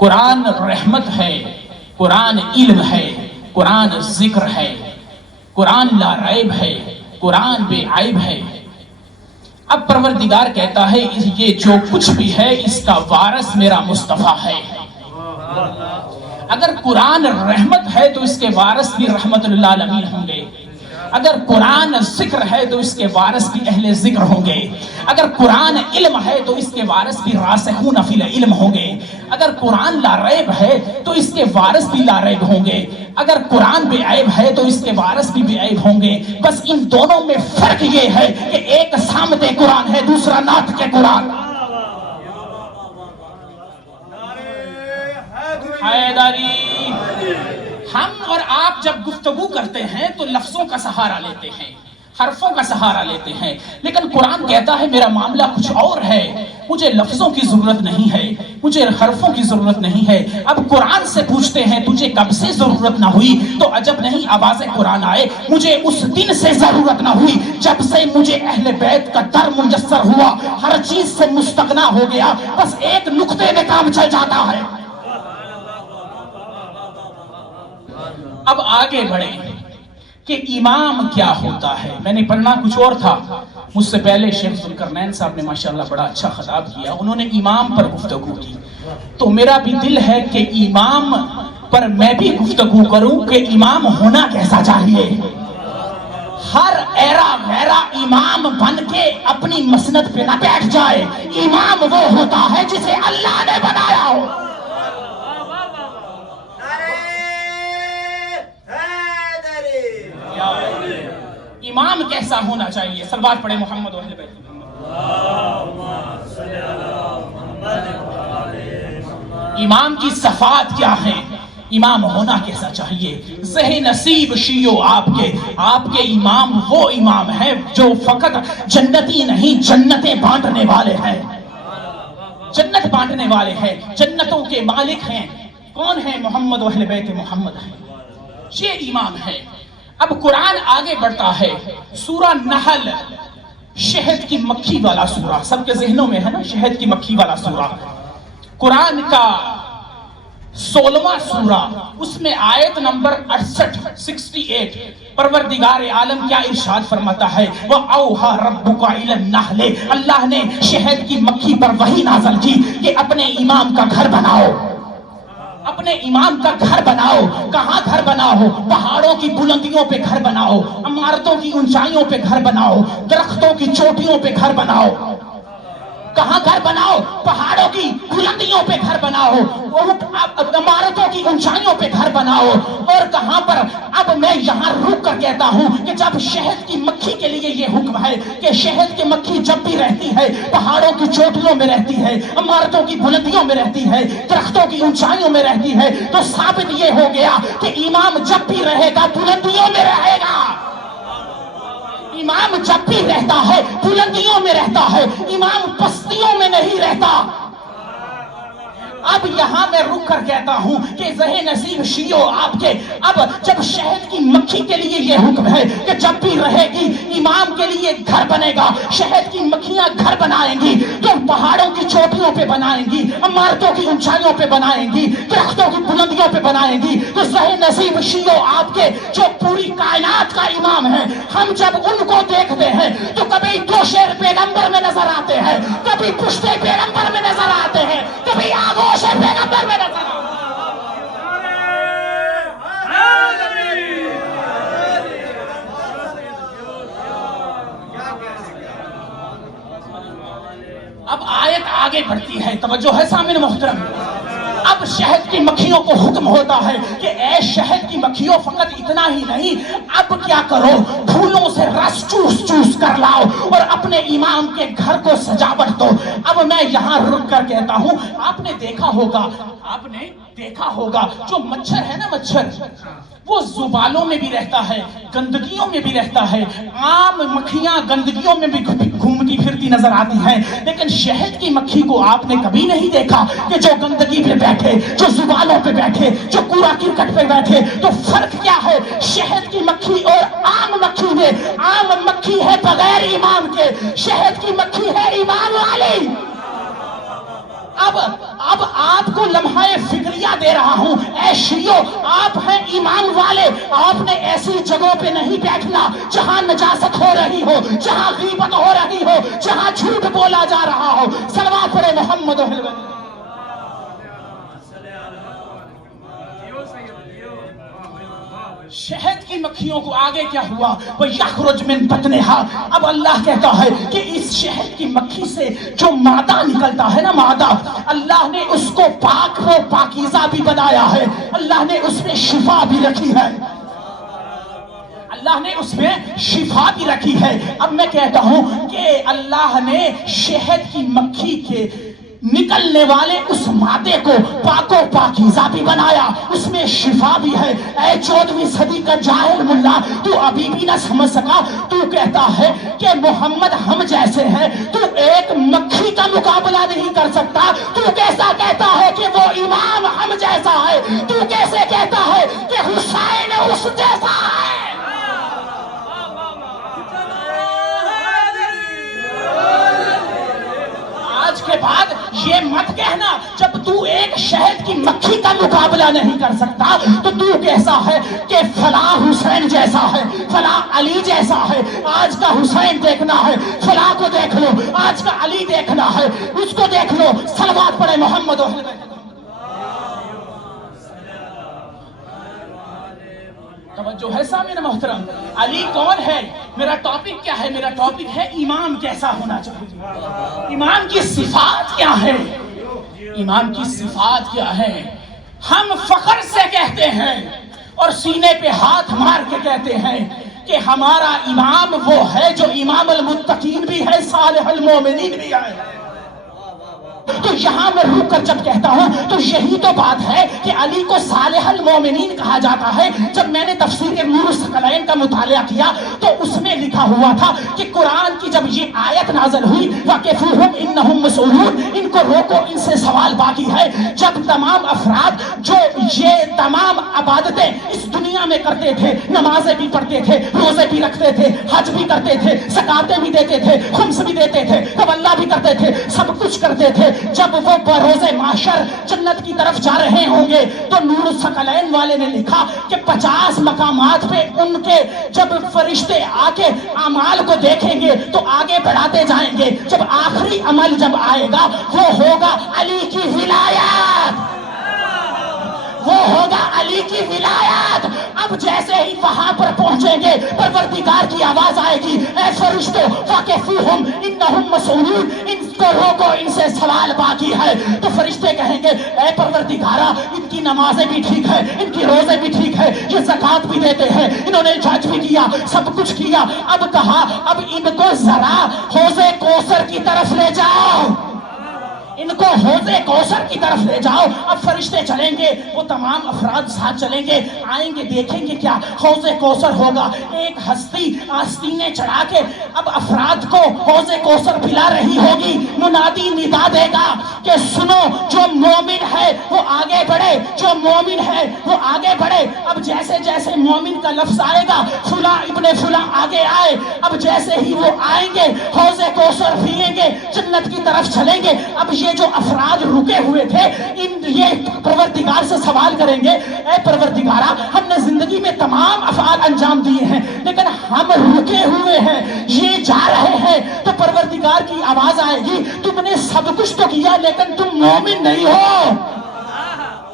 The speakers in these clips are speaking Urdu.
قرآن رحمت ہے، قرآن علم ہے، قرآن ذکر ہے، قرآن لا ریب ہے، قرآن بے عیب ہے۔ اب پروردگار کہتا ہے یہ جو کچھ بھی ہے اس کا وارث میرا مصطفیٰ ہے۔ اگر قرآن رحمت ہے تو اس کے وارث بھی رحمت للعالمین ہوں گے، اگر قرآن ذکر ہے تو اس کے وارث بھی اہل ذکر ہوں گے، اگر قرآن علم ہے تو اس کے وارث بھی راسخون فی العلم ہوں گے، اگر قرآن لا ریب ہے تو اس کے وارث بھی لا ریب ہوں گے، اگر قرآن بے عیب ہے تو اس کے وارث بھی بے عیب ہوں گے۔ بس ان دونوں میں فرق یہ ہے کہ ایک صامت قرآن ہے، دوسرا نعت کے قرآن۔ حیدری، ہم اور آپ جب گفتگو کرتے ہیں تو لفظوں کا سہارا لیتے ہیں، حرفوں کا سہارا لیتے ہیں، لیکن قرآن کہتا ہے میرا معاملہ کچھ اور ہے، مجھے لفظوں کی ضرورت نہیں ہے، مجھے حرفوں کی ضرورت نہیں ہے۔ اب قرآن سے پوچھتے ہیں تجھے کب سے ضرورت نہ ہوئی؟ تو عجب نہیں آواز قرآن آئے، مجھے اس دن سے ضرورت نہ ہوئی جب سے مجھے اہل بیت کا در میسر ہوا، ہر چیز سے مستغنا ہو گیا، بس ایک نقطے میں کام چل جاتا ہے۔ اب آگے بڑھیں کہ امام کیا ہوتا ہے۔ میں نے پڑھنا کچھ اور تھا، مجھ سے پہلے شیخ ذوالقرنین صاحب نے ماشاءاللہ بڑا اچھا خطاب کیا، انہوں نے امام پر گفتگو کی، تو میرا بھی دل ہے کہ امام پر میں بھی گفتگو کروں کہ امام ہونا کیسا چاہیے۔ ہر ایرا غیرہ امام بن کے اپنی مسند پہ نہ بیٹھ جائے، امام وہ ہوتا ہے جسے اللہ نے بنایا ہو۔ امام کیسا ہونا چاہیے؟ صلوات پڑھے محمد و اہل بیت محمد۔ امام کی صفات کیا ہیں؟ امام ہونا کیسا چاہیے؟ زہ نصیب شیعو آپ کے امام وہ امام ہیں جو فقط جنتی نہیں جنتیں بانٹنے والے ہیں، جنت بانٹنے والے ہیں، جنتوں کے مالک ہیں۔ کون ہیں؟ محمد و اہل بیت محمد ہیں، یہ امام ہے۔ اب قرآن آگے بڑھتا ہے، سورہ نحل، شہد کی مکھی والا سورہ، سب کے ذہنوں میں ہے نا شہد کی مکھی والا سورہ، قرآن کا 16واں سورہ، اس میں آیت نمبر 68 پروردگار عالم کیا ارشاد فرماتا ہے؟ وَأَوْحَى رَبُّكَ إِلَى النَّحْلِ، اللہ نے شہد کی مکھی پر وحی نازل کی کہ اپنے امام کا گھر بناؤ، اپنے امام کا گھر بناؤ۔ کہاں گھر بناؤ؟ پہاڑوں کی بلندیوں پہ گھر بناؤ، عمارتوں کی اونچائیوں پہ گھر بناؤ، درختوں کی چوٹیوں پہ گھر بناؤ۔ کہاں گھر بناؤ؟ پہاڑوں کی بلندیوں پہ گھر بناؤ، عمارتوں کی اونچائیوں پہ گھر بناؤ۔ اور کہاں پر؟ اب میں یہاں رک کر کہتا ہوں کہ جب شہد کی مکھی کے لیے یہ حکم ہے کہ شہد کی مکھی جب بھی رہتی ہے پہاڑوں کی چوٹیوں میں رہتی ہے، عمارتوں کی بلندیوں میں رہتی ہے، درختوں کی اونچائیوں میں رہتی ہے، تو ثابت یہ ہو گیا کہ امام جب بھی رہے گا بلندیوں میں رہے گا۔ امام جب بھی رہتا ہے بلندیوں میں رہتا ہے، امام پستیوں میں نہیں رہتا۔ اب یہاں میں رک کر کہتا ہوں کہ زہ نصیب شیعو آپ کے، اب جب شہد کی مکھی کے لیے یہ حکم ہے کہ جب بھی رہے گی امام کے لیے گھر بنے گا، شہد کی مکھیاں گھر بنائیں گی تو پہاڑوں کی چوٹیوں پہ بنائیں گی، عمارتوں کی اونچائیوں پہ بنائیں گی، درختوں کی بلندیوں پہ بنائیں گی، تو زہ نصیب شیعو آپ کے جو پوری کائنات کا امام ہے، ہم جب ان کو دیکھتے ہیں تو کبھی دو شیر پیغمبر میں نظر آتے ہیں، کبھی پشتے پیغمبر میں نظر آتے ہیں، کبھی آگوش پیغمبر میں نظر آتے ہیں۔ اب آیت آگے بڑھتی ہے، توجہ ہے سامعین محترم۔ اب شہد کی مکھیوں کو حکم ہوتا ہے کہ اے شہد کی مکھیوں فقط اتنا ہی نہیں، اب کیا کرو؟ پھولوں سے رس چوس چوس کر لاؤ اور اپنے امام کے گھر کو سجاوٹ دو۔ اب میں یہاں رک کر کہتا ہوں، آپ نے دیکھا ہوگا جو مچھر ہے نا، مچھر وہ زبالوں میں بھی رہتا ہے، گندگیوں میں بھی رہتا ہے، عام مکھیاں گندگیوں میں بھی گھومتی پھرتی نظر آتی ہیں، لیکن شہد کی مکھی کو آپ نے کبھی نہیں دیکھا کہ جو گندگی پہ بیٹھے، جو زبالوں پہ بیٹھے، جو کوڑا کرکٹ پہ بیٹھے۔ تو فرق کیا ہے شہد کی مکھی اور عام مکھی میں؟ عام مکھی ہے بغیر امام کے، شہد کی مکھی ہے امام والی۔ اب آپ کو لمحہ فکریہ دے رہا ہوں، اے شیعو آپ ہیں ایمان والے، آپ نے ایسی جگہوں پہ نہیں بیٹھنا جہاں نجاست ہو رہی ہو، جہاں غیبت ہو رہی ہو، جہاں جھوٹ بولا جا رہا ہو۔ صلوات پڑھے محمد شہد کی مکھیوں کو آگے کیا ہوا؟ وَيَخْرُجْ مِن بَطْنِهَا، اب اللہ کہتا ہے کہ اس شہد کی مکھی سے جو مادہ نکلتا ہے نا، مادہ، اللہ نے اس کو پاک و پاکیزہ بھی بنایا ہے، اللہ نے اس میں شفا بھی رکھی ہے، اللہ نے اس میں شفا بھی رکھی ہے۔ اب میں کہتا ہوں کہ اللہ نے شہد کی مکھی کے نکلنے والے اس مادے کو پاک و پاکیزہ بھی بنایا، اس میں شفا بھی ہے۔ اے 14ویں صدی کا جاہل ملا، تو ابھی بھی نہ سمجھ سکا، تو کہتا ہے کہ محمد ہم جیسے ہیں، تو ایک مکھی کا مقابلہ نہیں کر سکتا، تو کیسا کہتا ہے کہ وہ امام ہم جیسا ہے، تو کیسے کہتا ہے کہ حسین اس جیسا ہے۔ آج کے بعد یہ مت کہنا جب تو ایک شہد کی مکھی کا مقابلہ نہیں کر سکتا تو تو کیسا ہے کہ فلاں حسین جیسا ہے، فلاں علی جیسا ہے۔ آج کا حسین دیکھنا ہے، فلاں کو دیکھ لو، آج کا علی دیکھنا ہے، اس کو دیکھ لو۔ صلوات پڑھے محمد و اہل بیت۔ توجہ ہے سامعین محترم، علی کون ہے؟ میرا ٹاپک کیا ہے؟ میرا ٹاپک ہے امام کیسا ہونا چاہیے، امام کی صفات کیا ہے، امام کی صفات کیا ہے۔ ہم فخر سے کہتے ہیں اور سینے پہ ہاتھ مار کے کہتے ہیں کہ ہمارا امام وہ ہے جو امام المتقین بھی ہے، صالح المومنین بھی ہے۔ تو یہاں میں رک کر جب کہتا ہوں تو یہی تو بات ہے کہ علی کو صالح المومنین کہا جاتا ہے۔ جب میں نے تفسیر نور الثقلین کا مطالعہ کیا تو اس میں لکھا ہوا تھا کہ قرآن کی جب یہ آیت نازل ہوئی وَقِفُوهُمْ إِنَّهُمْ مَسْئُولُونَ، ان کو روکو، ان سے سوال باقی ہے۔ جب تمام افراد جو یہ تمام عبادتیں اس دنیا میں کرتے تھے، نمازیں بھی پڑھتے تھے، روزے بھی رکھتے تھے، حج بھی کرتے تھے، زکاتیں بھی دیتے تھے، خمس بھی دیتے تھے، تولا بھی کرتے تھے، سب کچھ کرتے تھے، جب وہ بروز محشر جنت کی طرف جا رہے ہوں گے تو نور الثقلین والے نے لکھا کہ 50 مقامات پہ ان کے جب فرشتے آ کے اعمال کو دیکھیں گے تو آگے بڑھاتے جائیں گے۔ جب آخری عمل جب آئے گا وہ ہوگا علی کی ولایت، وہ ہوگا علی کی ولایت۔ اب جیسے ہی وہاں پر پہنچیں گے پروردگار کی آواز آئے گی، اے فرشتوں فَقِفُوهُمْ إِنَّهُمْ مَسْئُولُونَ، ان کو روکو، ان سے سوال باقی ہے۔ تو فرشتے کہیں گے اے پروردگارا، ان کی نمازیں بھی ٹھیک ہے، ان کی روزے بھی ٹھیک ہے، یہ زکوٰۃ بھی دیتے ہیں، انہوں نے حج بھی کیا، سب کچھ کیا۔ اب کہا اب ان کو ذرا حوض کوثر کی طرف لے جاؤ، ان کو حوض کوثر کی طرف لے جاؤ۔ اب فرشتے چلیں گے، وہ تمام افراد ساتھ چلیں گے، آئیں گے، دیکھیں گے کیا حوض کوثر ہوگا۔ ایک ہستی آستینے چڑھا کے اب افراد کو حوض کوثر پلا رہی ہوگی۔ منادی ندا دے گا کہ سنو، جو مومن ہے وہ آگے بڑھے، جو مومن ہے وہ آگے بڑھے۔ اب جیسے جیسے مومن کا لفظ آئے گا، فلاں ابن فلاں آگے آئے۔ اب جیسے ہی وہ آئیں گے حوض کوثر پئیں گے، جنت کی طرف چلیں گے۔ اب یہ جو افراد رکے ہوئے تھے یہ پروردگار سے سوال کریں گے، اے پروردگارا، ہم نے زندگی میں تمام افعال انجام دیے ہیں لیکن ہم رکے ہوئے ہیں، یہ جا رہے ہیں۔ تو پروردگار کی آواز آئے گی، تم نے سب کچھ تو کیا لیکن تم مومن نہیں ہو،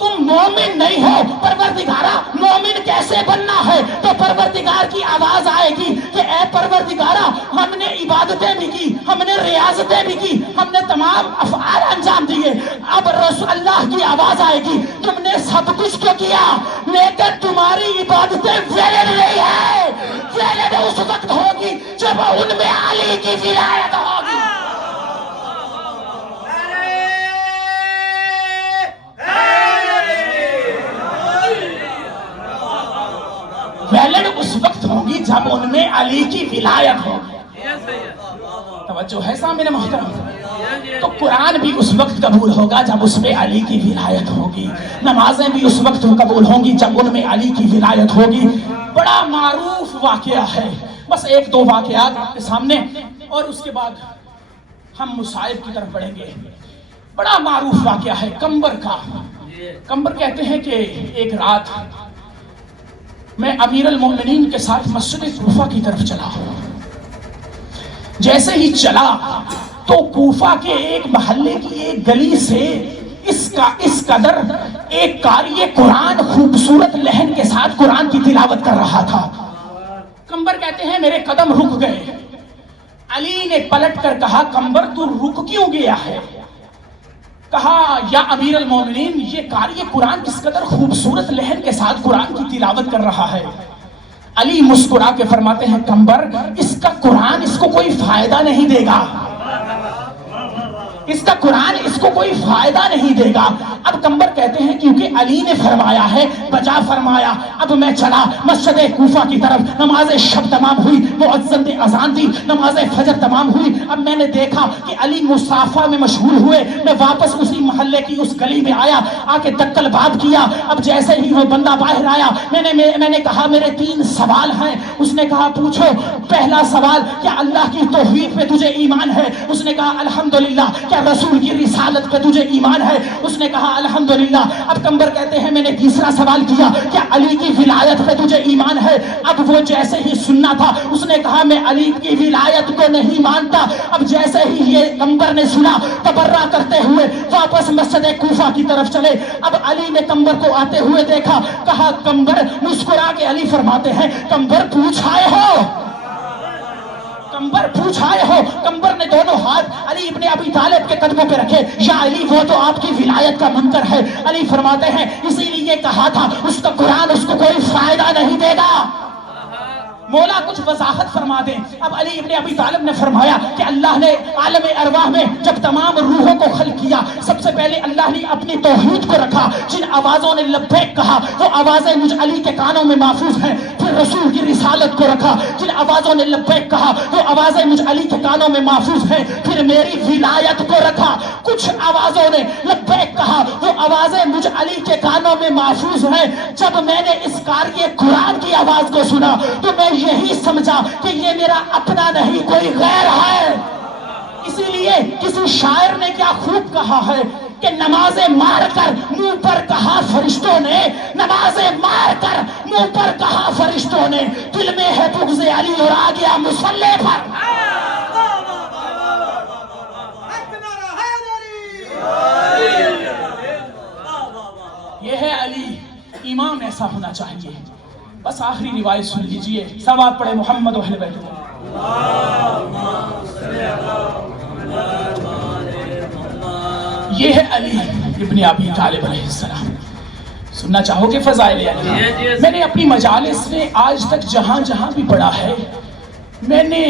تم مومن نہیں ہو۔ پروردگارا مومن کیسے بننا ہے؟ تو پروردگار کی آواز آئے گی کہ اے پروردگارا، ہم نے عبادتیں بھی کی، ہم نے ریاضتیں بھی کی، ہم نے تمام افعال انجام دیے۔ اب رسول اللہ کی آواز آئے گی، تم نے سب کچھ تو کیا لیکن تمہاری عبادتیں ویلڈ نہیں ہے۔ ویلڈ اس وقت ہوگی جب ان میں علی کی ولایت ہوگی۔ ویلڈ اس وقت ہوگی جب ان میں علی کی ولایت ہوگی۔ توجہ ہے سامنے محترم؟ تو قرآن بھی اس وقت قبول ہوگا جب اس میں علی کی ولایت ہوگی، نمازیں بھی اس وقت قبول ہوں گی جب ان میں علی کی ولایت ہوگی۔ بڑا معروف واقعہ ہے، بس ایک دو واقعات آپ کے سامنے اور اس کے بعد ہم مصائب کی طرف بڑھیں گے۔ بڑا معروف واقعہ ہے کمبر کا. کمبر کہتے ہیں کہ ایک رات میں امیر المومنین کے ساتھ مسجد کوفہ کی طرف چلا. جیسے ہی چلا تو کوفہ کے ایک محلے کی ایک گلی سے اس قدر ایک قاری قرآن خوبصورت لہن کے ساتھ قرآن کی تلاوت کر رہا تھا. کمبر کہتے ہیں میرے قدم رک گئے. علی نے پلٹ کر کہا کمبر تو رک کیوں گیا ہے؟ کہا یا امیر المومنین یہ قاری قرآن کس قدر خوبصورت لہن کے ساتھ قرآن کی تلاوت کر رہا ہے. علی مسکرا کے فرماتے ہیں کمبر اس کا قرآن اس کو کوئی فائدہ نہیں دے گا. اس کا قرآن اس کو کوئی فائدہ نہیں دے گا. اب کمبر کہتے ہیں کیونکہ علی نے فرمایا ہے بجا فرمایا. اب میں چلا مسجد کوفہ کی طرف. نماز شب تمام ہوئی, مؤذن نے اذان دی, نماز فجر تمام ہوئی. اب میں نے دیکھا کہ علی مصافہ میں مشغول ہوئے. میں واپس اسی محلے کی اس گلی میں آیا, آ کے دکل باب کیا. اب جیسے ہی وہ بندہ باہر آیا میں نے کہا میرے 3 سوال ہیں. اس نے کہا پوچھو. پہلا سوال کیا اللہ کی توحید پہ تجھے ایمان ہے؟ اس نے کہا الحمدللہ. کیا رسول کی رسالت پہ تجھے ایمان ہے؟ اس نے کہا الحمدللہ. اب کمبر کہتے ہیں میں نے تیسرا سوال کیا کیا علی کی ولایت پہ تجھے ایمان ہے؟ اب وہ جیسے ہی سننا تھا اس نے کہا میں علی کی ولایت کو نہیں مانتا. اب جیسے ہی یہ کمبر نے سنا تبرہ کرتے ہوئے واپس مسجد کوفہ کی طرف چلے. اب علی نے کمبر کو آتے ہوئے دیکھا. کہا کمبر, مسکرا کے علی فرماتے ہیں کمبر پوچھ آئے ہو؟ کمبر پوچھ آئے ہو؟ کمبر نے دونوں ہاتھ علی ابن ابی طالب کے قدموں پہ رکھے. یا علی وہ تو آپ کی ولایت کا منکر ہے. علی فرماتے ہیں اسی لیے کہا تھا اس کا قرآن اس کو کوئی فائدہ نہیں دے گا. مولا کچھ وضاحت فرما دیں. اب علی ابن ابی طالب نے فرمایا کہ اللہ نے عالم ارواح میں جب تمام روحوں کو خلق کیا سب سے پہلے اللہ نے اپنی توحید کو رکھا. جن آوازوں نے لبیک کہا وہ آوازیں مجھ علی کے کانوں میں محفوظ ہیں. پھر رسول کی رسالت کو رکھا. جن آوازوں نے لبیک کہا وہ آوازیں مجھ علی کے کانوں میں محفوظ ہیں. پھر میری ولایت کو رکھا. کچھ آوازوں نے لبیک کہا وہ آوازیں مجھ علی کے کانوں میں محفوظ ہیں. جب میں نے اس قاری قرآن کی آواز کو سنا تو میں یہی سمجھا کہ یہ میرا اپنا نہیں کوئی غیر ہے. اسی لیے کسی شاعر نے کیا خوب کہا ہے کہ نمازیں مار کر منہ پر کہا فرشتوں نے, نمازیں مار کر منہ پر کہا فرشتوں نے, دل میں ہے بغض علی اور آ گیا مصلی پر. یہ ہے علی, امام ایسا ہونا چاہیے. بس آخری روایت سن لیجئے. صلوات پڑھے محمد و اہل بیت. یہ ہے علی ابن ابی طالب علیہ السلام. سننا چاہو کہ فضائل علی. میں نے اپنی مجالس میں آج تک جہاں جہاں بھی پڑھا ہے میں نے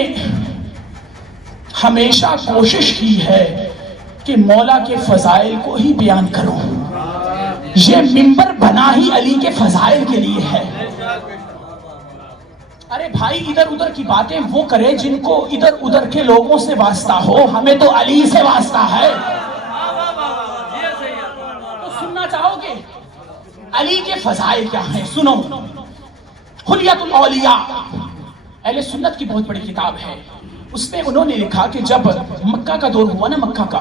ہمیشہ کوشش کی ہے کہ مولا کے فضائل کو ہی بیان کروں. یہ منبر بنا ہی علی کے فضائل کے لیے ہے. ارے بھائی ادھر ادھر کی باتیں وہ کرے جن کو ادھر ادھر کے لوگوں سے واسطہ ہو, ہمیں تو علی سے واسطہ ہے. تو سننا چاہو گے علی کے فضائل کیا ہیں؟ سنو. حلیت الاولیاء اہل سنت کی بہت بڑی کتاب ہے. اس میں انہوں نے لکھا کہ جب مکہ کا دور ہوا نا, مکہ کا,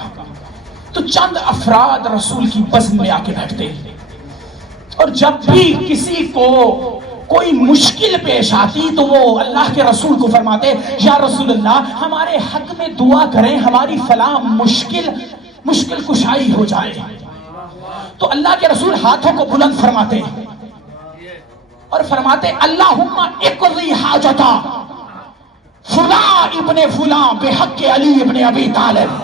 تو چند افراد رسول کی بزم میں آ کے بیٹھتے اور جب بھی کسی کو کوئی مشکل پیش آتی تو وہ اللہ کے رسول کو فرماتے یا رسول اللہ ہمارے حق میں دعا کریں, ہماری فلاں مشکل کشائی ہو جائے. تو اللہ کے رسول ہاتھوں کو بلند فرماتے اور فرماتے اللہم اقضی حاجتا فلاں ابن فلاں بحق علی ابن ابی طالب.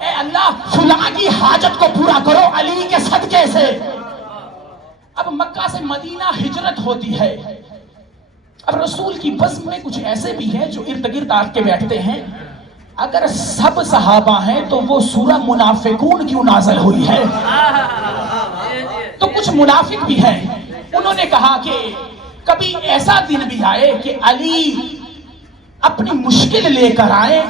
اے اللہ فلاں کی حاجت کو پورا کرو علی کے صدقے سے. اب مکہ سے مدینہ ہجرت ہوتی ہے. اب رسول کی بزم میں کچھ ایسے بھی ہیں جو ارد گرد آ کے بیٹھتے ہیں. اگر سب صحابہ ہیں تو وہ سورہ منافقون کیوں نازل ہوئی ہے؟ تو کچھ منافق بھی ہیں. انہوں نے کہا کہ کبھی ایسا دن بھی آئے کہ علی اپنی مشکل لے کر آئے,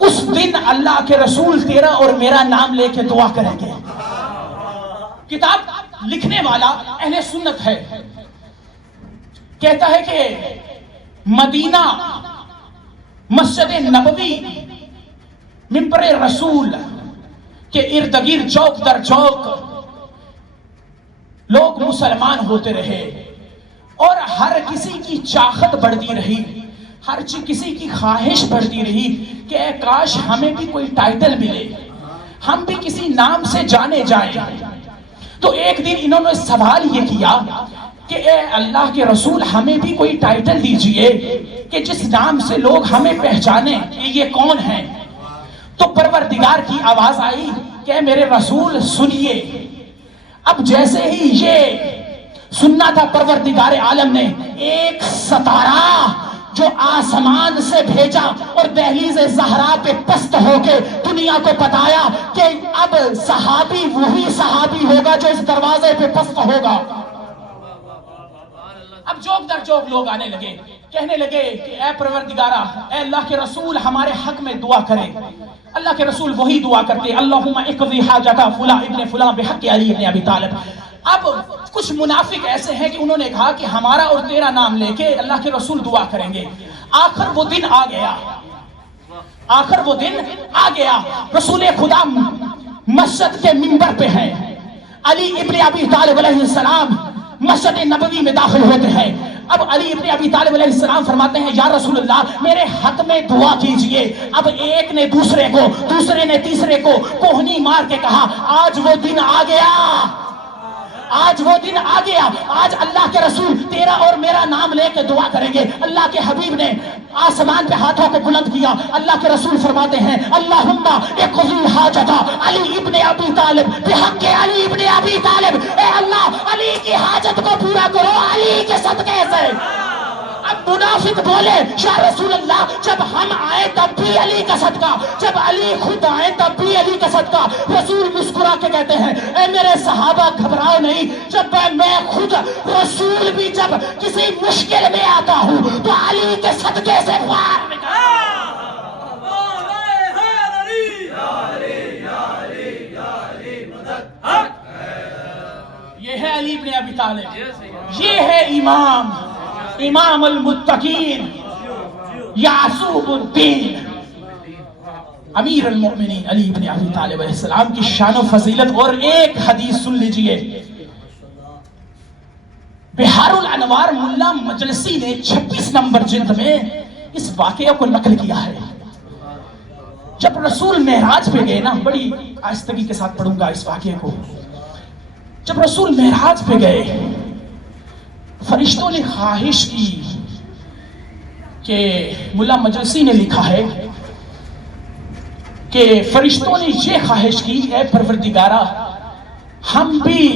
اس دن اللہ کے رسول تیرا اور میرا نام لے کے دعا کریں گے. کتاب لکھنے والا اہل سنت ہے. کہتا ہے کہ مدینہ مسجد نبوی منبر رسول کے ارد گرد چوک در چوک لوگ مسلمان ہوتے رہے اور ہر کسی کی چاہت بڑھتی رہی، ہر کسی کی خواہش بڑھتی رہی کہ اے کاش ہمیں بھی کوئی ٹائٹل ملے، ہم بھی کسی نام سے جانے جائیں۔ تو ایک دن انہوں نے سوال یہ کیا کہ اے اللہ کے رسول ہمیں بھی کوئی ٹائٹل دیجئے کہ جس نام سے لوگ ہمیں پہچانیں کہ یہ کون ہیں۔ تو پروردگار کی آواز آئی کہ اے میرے رسول سنیے۔ اب جیسے ہی یہ سننا تھا، پروردگار عالم نے ایک ستارہ جو آسمان سے بھیجا اور دہلیز زہرا پہ پست ہو کے دنیا کو بتایا کہ اب صحابی وہی صحابی ہوگا جو اس دروازے پہ پست ہوگا۔ اب چوک در چوک لوگ آنے لگے، کہنے لگے کہ اے پروردگارہ، اے اللہ کے رسول ہمارے حق میں دعا کریں۔ اللہ کے رسول وہی دعا کرتے، اللہم اقضی حاجت فلاں ابن فلاں بحق علی ابن ابی طالب۔ اب کچھ منافق ایسے ہیں کہ انہوں نے کہا کہ ہمارا اور تیرا نام لے کے اللہ کے رسول دعا کریں گے۔ آخر وہ دن آ گیا، آخر وہ دن آ گیا، رسول خدا مسجد کے منبر پہ ہیں، علی ابن ابی طالب علیہ السلام مسجد نبوی میں داخل ہوتے ہیں۔ اب علی ابن ابی طالب علیہ السلام فرماتے ہیں یا رسول اللہ میرے حق میں دعا کیجئے۔ اب ایک نے دوسرے کو، دوسرے نے تیسرے کو کوہنی مار کے کہا آج وہ دن آ گیا، آج وہ دن آ گیا، آج اللہ کے رسول تیرا اور میرا نام لے کے دعا کریں گے۔ اللہ کے حبیب نے آسمان پہ ہاتھوں کو بلند کیا، اللہ کے رسول فرماتے ہیں اللہم اقضی حاجت علی ابن ابی طالب بحق علی ابن ابی طالب، اے اللہ علی کی حاجت کو پورا کرو علی کے صدقے سے۔ اب منافق بولے یا رسول اللہ جب ہم آئے تب بھی علی کا صدقہ، جب علی خود آئے تب بھی علی کا صدقہ۔ رسول مسکرا کے کہتے ہیں اے میرے صحابہ گھبراؤ نہیں، جب میں خود رسول بھی جب کسی مشکل میں آتا ہوں تو علی کے صدقے سے باہر نکلتا ہوں۔ یہ ہے علی ابن ابی طالب، یہ ہے امام، امام المتقین، یعصوب الدین، امیر المؤمنین علی ابن ابی طالب علیہ السلام کی شان و فضیلت۔ اور ایک حدیث سن لیجئے، بہار الانوار ملا مجلسی نے 26 نمبر جلد میں اس واقعہ کو نقل کیا ہے۔ جب رسول معراج پہ گئے نا، بڑی آہستگی کے ساتھ پڑھوں گا اس واقعے کو، جب رسول معراج پہ گئے فرشتوں نے خواہش کی کہ ملا مجلسی نے لکھا ہے کہ فرشتوں نے یہ خواہش کی اے پروردگارہ ہم بھی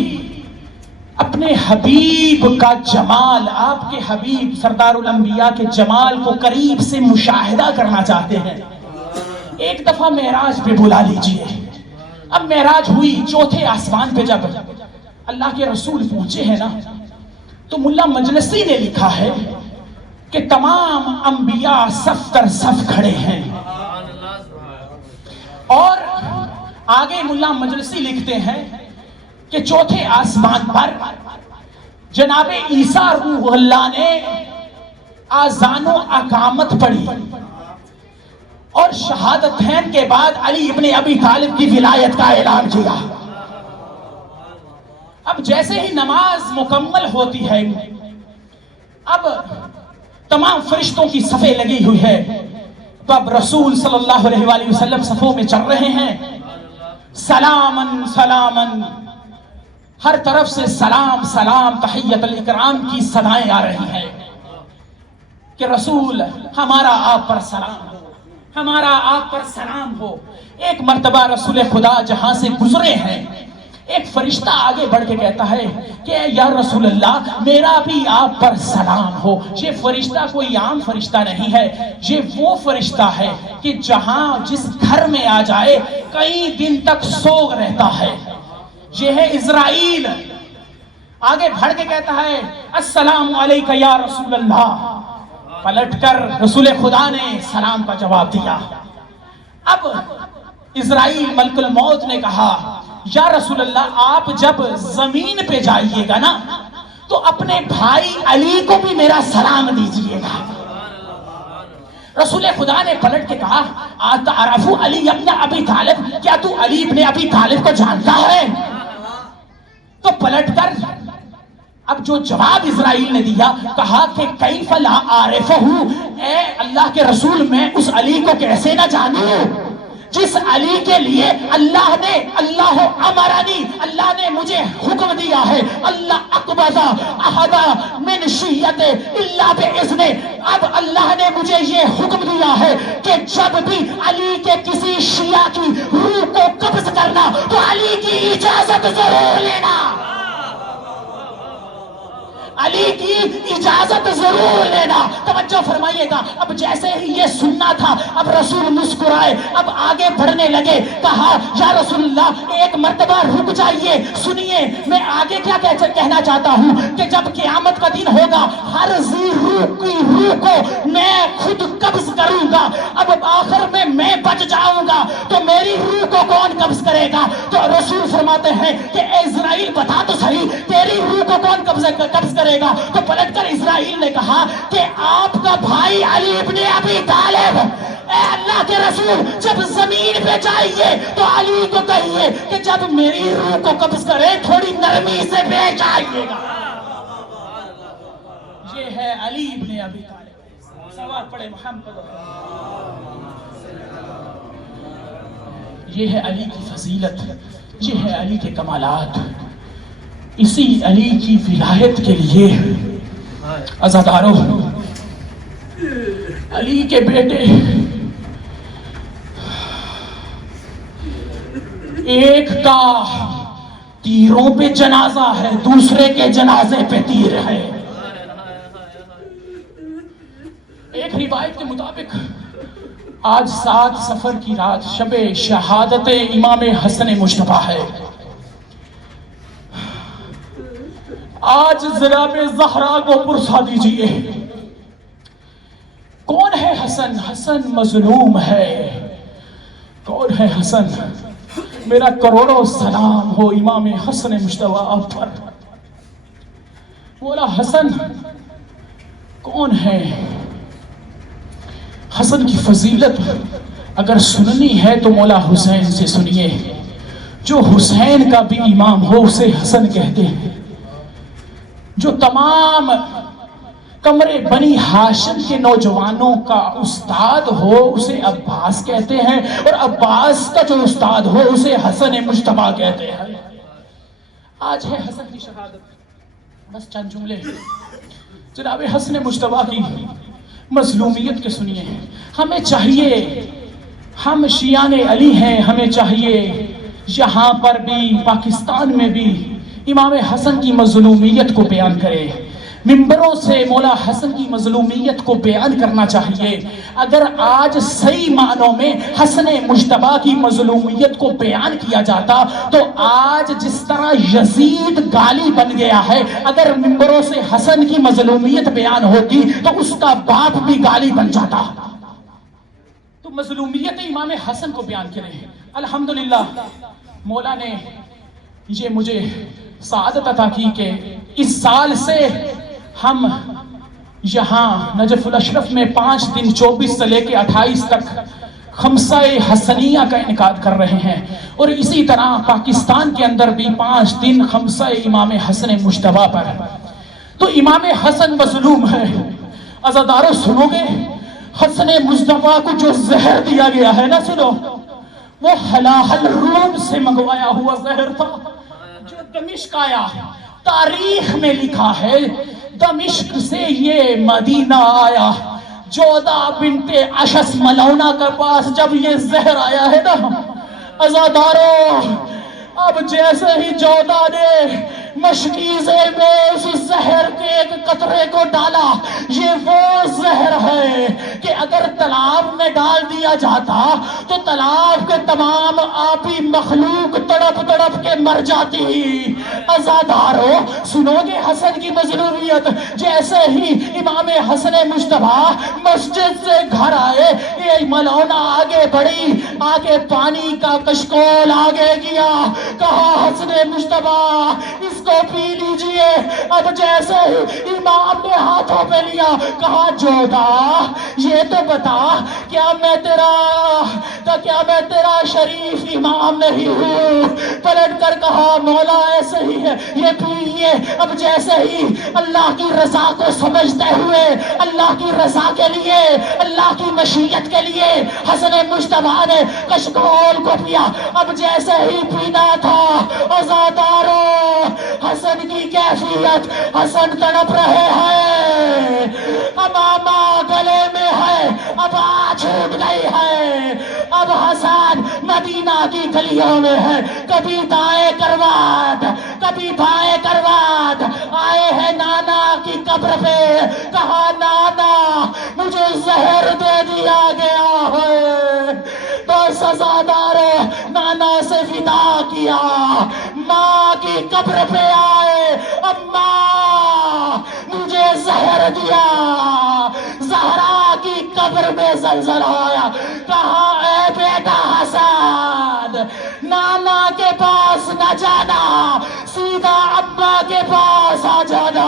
اپنے حبیب کا جمال، آپ کے حبیب سردار الانبیاء کے جمال کو قریب سے مشاہدہ کرنا چاہتے ہیں، ایک دفعہ معراج پہ بلا لیجئے۔ اب معراج ہوئی، چوتھے آسمان پہ جب اللہ کے رسول پہنچے ہیں نا تو ملا مجلسی نے لکھا ہے کہ تمام انبیاء صف در صف کھڑے ہیں، اور آگے ملا مجلسی لکھتے ہیں کہ چوتھے آسمان پر جناب عیسیٰ روح اللہ نے آذان و اقامت پڑھی اور شہادتین کے بعد علی ابن ابی طالب کی ولایت کا اعلان کیا۔ اب جیسے ہی نماز مکمل ہوتی ہے، اب تمام فرشتوں کی صفیں لگی ہوئی ہے، تو اب رسول صلی اللہ علیہ وآلہ وسلم صفوں میں چل رہے ہیں، سلامن سلامن، ہر طرف سے سلام سلام تحیت الاکرام کی صدائیں آ رہی ہیں کہ رسول ہمارا آپ پر سلام ہو، ہمارا آپ پر سلام ہو۔ ایک مرتبہ رسول خدا جہاں سے گزرے ہیں، ایک فرشتہ آگے بڑھ کے کہتا ہے کہ یا رسول اللہ میرا بھی آپ پر سلام ہو۔ یہ فرشتہ کوئی عام فرشتہ نہیں ہے، یہ وہ فرشتہ ہے کہ جہاں جس گھر میں آ جائے کئی دن تک سوگ رہتا ہے، یہ ہے اسرائیل۔ آگے بڑھ کے کہتا ہے السلام علیکہ یا رسول اللہ، پلٹ کر رسول خدا نے سلام کا جواب دیا۔ اب اسرائیل ملک الموت نے کہا یا رسول اللہ آپ جب زمین پہ جائیے گا نا تو اپنے بھائی علی کو بھی میرا سلام دیجئے گا۔ رسول خدا نے پلٹ کے کہا تعرف علی ابن ابی طالب، کیا تو علی ابن ابی طالب کو جانتا ہے؟ تو پلٹ کر اب جو جواب اسرائیل نے دیا، کہا کہ کیف لا عارفہ، اے اللہ کے رسول میں اس علی کو کیسے نہ جانوں جس علی کے لیے اللہ امرنی، اللہ نے مجھے حکم دیا ہے، اللہ اقبض احد من شیعت الا باذن، اب اللہ نے مجھے یہ حکم دیا ہے کہ جب بھی علی کے کسی شیعہ کی روح کو قبض کرنا تو علی کی اجازت ضرور لینا، علی کی اجازت ضرور لینا۔ توجہ فرمائیے گا، اب جیسے ہی یہ سننا تھا، اب رسول مسکرائے، اب آگے بڑھنے لگے، کہا یا رسول اللہ ایک مرتبہ رک جائیے، سنیے میں آگے کیا کہنا چاہتا ہوں کہ جب قیامت کا دن ہوگا ہر ذی روح کی روح کو میں خود قبض کروں گا، اب آخر میں بچ جاؤں گا تو میری روح کو کون قبض کرے گا؟ تو رسول فرماتے ہیں کہ اے اسرائیل بتا تو صحیح تیری روح کو کون قبض کرے گا؟ تو پلٹ کر اسرائیل نے کہا کہ آپ کا بھائی علی ابن ابی طالب۔ اے اللہ کے رسول جب زمین پہ جائیے تو علی کو کہیے کہ جب میری روح کو قبض کرے تھوڑی نرمی سے بیچ آئیے گا۔ یہ ہے علی ابن ابی طالب۔ سوال پڑھے محمد، یہ ہے علی کی فضیلت، یہ ہے علی کے کمالات۔ اسی علی کی ولایت کے لیے عزادارو، علی کے بیٹے ایک کا تیروں پہ جنازہ ہے، دوسرے کے جنازے پہ تیر ہے۔ ایک روایت کے مطابق آج 7 صفر کی رات شب شہادت امام حسن مجتبیٰ ہے۔ آج جناب زہرا کو پرسا دیجئے، کون ہے حسن؟ حسن مظلوم ہے۔ کون ہے حسن؟ میرا کروڑوں سلام ہو امام حسن مجتبیٰ پر۔ مولا حسن کون ہے؟ حسن کی فضیلت اگر سننی ہے تو مولا حسین سے سنیے۔ جو حسین کا بھی امام ہو اسے حسن کہتے ہیں، جو تمام کمرے بنی ہاشم کے نوجوانوں کا استاد ہو اسے عباس کہتے ہیں، اور عباس کا جو استاد ہو اسے حسن مجتبیٰ کہتے ہیں۔ آج ہے حسن کی شہادت، بس چند جملے جناب حسن مجتبیٰ کی مظلومیت کے سنیے۔ ہمیں چاہیے، ہم شیعان علی ہیں، ہمیں چاہیے یہاں پر بھی پاکستان میں بھی امام حسن کی مظلومیت کو بیان کرے، ممبروں سے مولا حسن کی مظلومیت کو بیان کرنا چاہیے۔ اگر آج صحیح معنوں میں حسن مجتبیٰ کی مظلومیت کو بیان کیا جاتا تو آج جس طرح یزید گالی بن گیا ہے، اگر ممبروں سے حسن کی مظلومیت بیان ہوتی تو اس کا باپ بھی گالی بن جاتا۔ تو مظلومیت امام حسن کو بیان کریں۔ الحمدللہ مولا نے یہ مجھے سعادت عطا کی کہ اس سال سے ہم یہاں نجف الاشرف میں 5 دن 24 سے لے کے 28 تک خمسہ حسنیہ کا انعقاد کر رہے ہیں، اور اسی طرح پاکستان کے اندر بھی 5 دن خمسہ امام حسن مجتبیٰ پر۔ تو امام حسن مظلوم ہے۔ عزادارو سنو گے، حسن مجتبیٰ کو جو زہر دیا گیا ہے نا، سنو، وہ حلاحل روم سے منگوایا ہوا زہر تھا جو دمشق آیا۔ تاریخ میں لکھا ہے دمشق سے یہ مدینہ آیا۔ جودہ بنت اشس ملونہ کے پاس جب یہ زہر آیا ہے نا عزادارو، اب جیسے ہی جودہ نے مشکیزے میں اس زہر کے ایک قطرے کو ڈالا، یہ وہ زہر ہے کہ اگر تالاب میں ڈال دیا جاتا تو تالاب کے تمام آبی مخلوق تڑپ تڑپ کے مر جاتی۔ عزادارو سنو گے حسن کی مظلومیت۔ جیسے ہی امام حسن مجتبیٰ مسجد سے گھر آئے، یہ ملونہ آگے بڑھی، آگے پانی کا کشکول آگے کیا، کہا حسن مجتبیٰ اس کو پی لیجئے۔ دیجئے۔ اب جیسے ہی امام نے ہاتھوں پہ لیا، کہا جودا یہ تو بتا کیا میں تیرا شریف امام نہیں ہوں؟ پلٹ کر کہا مولا ایسے ہی ہے، یہ پیئے۔ اب جیسے ہی اللہ کی رضا کو سمجھتے ہوئے، اللہ کی رضا کے لیے، اللہ کی مشیت کے لیے حسن مجتبی نے کشکول کو پیا۔ اب جیسے ہی پینا تھا، عزادارو حسن کی کیفیت، حسن تڑپ رہے ہیں، امامہ گلے میں ہے، اب چھوٹ گئی ہے۔ اب حسن مدینہ کی گلیوں میں ہے، کبھی دائیں کروات کبھی بائیں کروات، آئے ہیں نانا کی قبر پہ، کہا نانا مجھے زہر دے دیا گیا ہے۔ تو سزادارو نانا سے ودا کیا، ماں کی قبر پہ آئے، اماں مجھے زہر دیا۔ زہرا کی قبر میں زلزلہ آیا، کہا اے بیٹا حسن نانا کے پاس نہ جانا، سیدھا ابا کے پاس آ جانا۔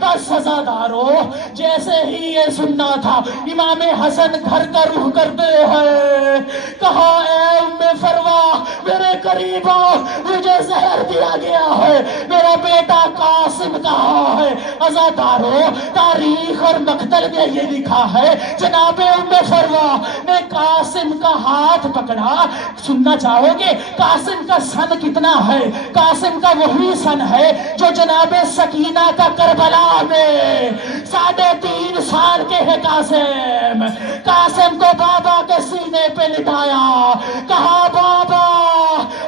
بس سزادارو جیسے ہی یہ سننا تھا، امام حسن گھر کا رخ کرتے ہیں، کہا اے ام فروا میرے قریب آؤ، مجھے زہر دیا گیا ہے، میرا بیٹا قاسم کہاں ہے؟ عزادارو تاریخ اور مقتل میں یہ لکھا ہے، جناب ام فروا نے قاسم کا ہاتھ پکڑا۔ سننا چاہو گے قاسم کا سن کتنا ہے؟ قاسم کا وہی سن ہے جو جناب سکینہ کا کربلا میں 3.5 سال کے ہے۔ قاسم کو بابا کے سینے پہ لٹایا، کہا بابا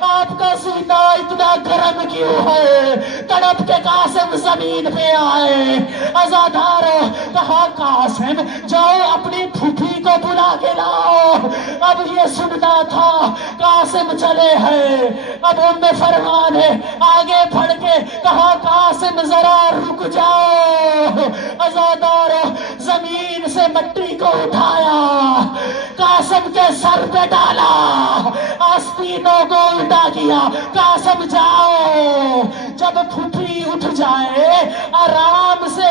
آپ کا سینہ اتنا گرم کیوں ہے؟ تڑپ کے قاسم زمین پہ آئے۔ عزادارو کہا قاسم جاؤ اپنی پھوپھی کو بلا کے لاؤ۔ اب یہ سننا تھا، قاسم چلے ہیں۔ اب ام فرما نے آگے بڑھ کے کہا قاسم ذرا رک جاؤ۔ عزادارو زمین سے مٹی کو اٹھایا، قاسم کے سر پہ ڈالا، آستینوں کو الٹا کیا، قاسم جاؤ۔ جب پھوپھی اٹھ جائے آرام سے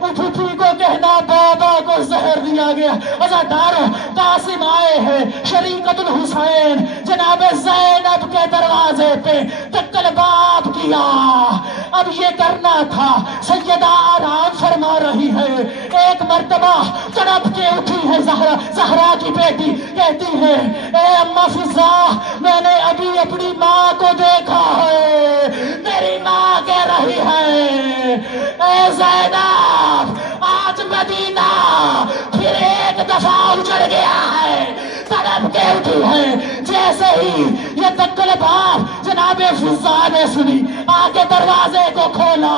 پھوپھی کو کہنا بابا کو زہر دیا گیا۔ عزادارو قاسم آئے ہیں، شریکت الحسین جناب زینب کے دروازے پہ تکل باب کیا۔ اب یہ کرنا تھا، سیدہ آرام فرما رہی ہے، ایک مرتبہ تڑپ کے اٹھی ہے زہرا کی بیٹی، کہتی ہے اے اماں فضا میں نے ابھی اپنی ماں کو دیکھا ہے، میری ماں کہہ رہی ہے اے زینب آج مدینہ پھر ایک دفعہ اجڑ گیا ہے۔ تڑپ کے اٹھی ہے، جیسے ہی یہ تکل باب جناب فضا نے سنی، آگے دروازے کو کھولا،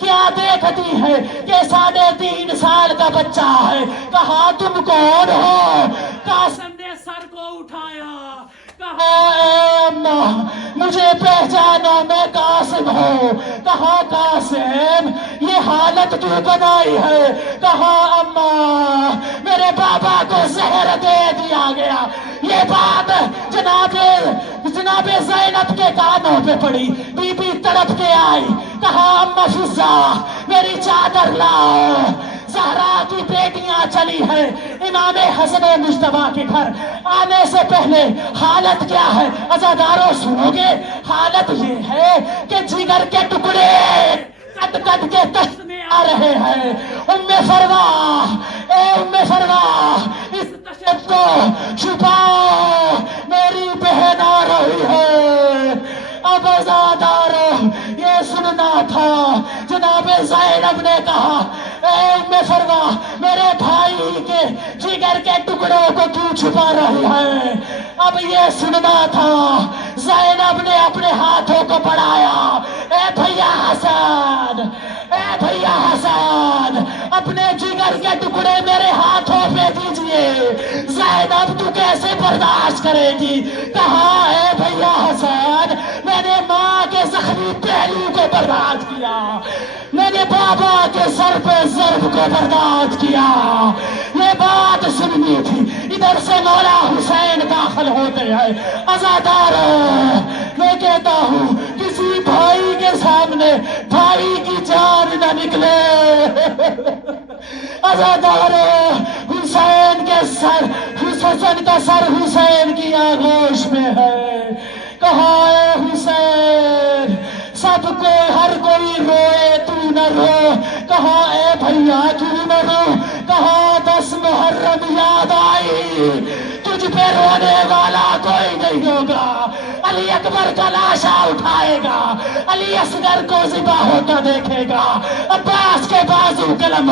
کیا دیکھتی ہے کہ 3.5 سال کا بچہ ہے۔ کہا تم کون ہو؟ قاسم نے سر کو اٹھایا، کہا اے اماں مجھے پہچانو میں قاسم ہوں۔ کہا قاسم یہ حالت کیوں بنائی ہے؟ کہا اماں میرے بابا کو زہر دے دیا گیا۔ یہ بات جناب زینب کے کانوں پہ پڑی، بی بی تڑپ کے آئی، کہا اماں فضا میری چادر لاؤ۔ زہرا کی بیٹیاں چلی ہیں امام حسن مجتبی کے گھر، آنے سے پہلے حالت کیا ہے عزادارو سنو گے؟ حالت یہ ہے کہ جگر کے ٹکڑے کٹ کٹ کے دست میں آ رہے ہیں۔ ام فروا اے ام فروا اس تشدد کو چھپاؤ، میری بہن آ رہی ہے۔ اب عزادارو یہ سننا تھا، جناب زینب نے کہا اے ام فروا میرے بھائی کے جگر کے ٹکڑوں کو کیوں چھپا رہی ہے؟ اب یہ سننا تھا، زینب نے اپنے ہاتھوں کو بڑھایا، اے بھیا حسن اے بھیا حسن اپنے جگر کے ٹکڑے میرے ہاتھوں پہ دیجئے۔ زینب تو کیسے برداشت کرے گی؟ کہا اے بھیا حسن میں نے ماں کے زخمی پہلو کو برداشت کیا، میں نے بابا کے سر پہ ضرب کو برداشت کیا، یہ بات سننی تھی۔ ادھر سے مولا حسین داخل ہوتے ہیں۔ عزادارو میں کہتا ہوں کسی بھائی کے سامنے بھائی کی جان نہ نکلے۔ عزادارو، حسین کے سر، حسن کا سر حسین کی آغوش میں ہے۔ کہاں اے حسین؟ سب کو ہر کوئی روئے تو نہ رو، کہاں اے بھیا تو نہ رو، کہاں 10 محرم یاد آئی، تجھ پہ رونے والا کوئی نہیں ہوگا۔ علی اکبر کا لاشا اٹھائے گا، علی اصغر کو ذبح ہوتا دیکھے گا، عباس کے بازو قلم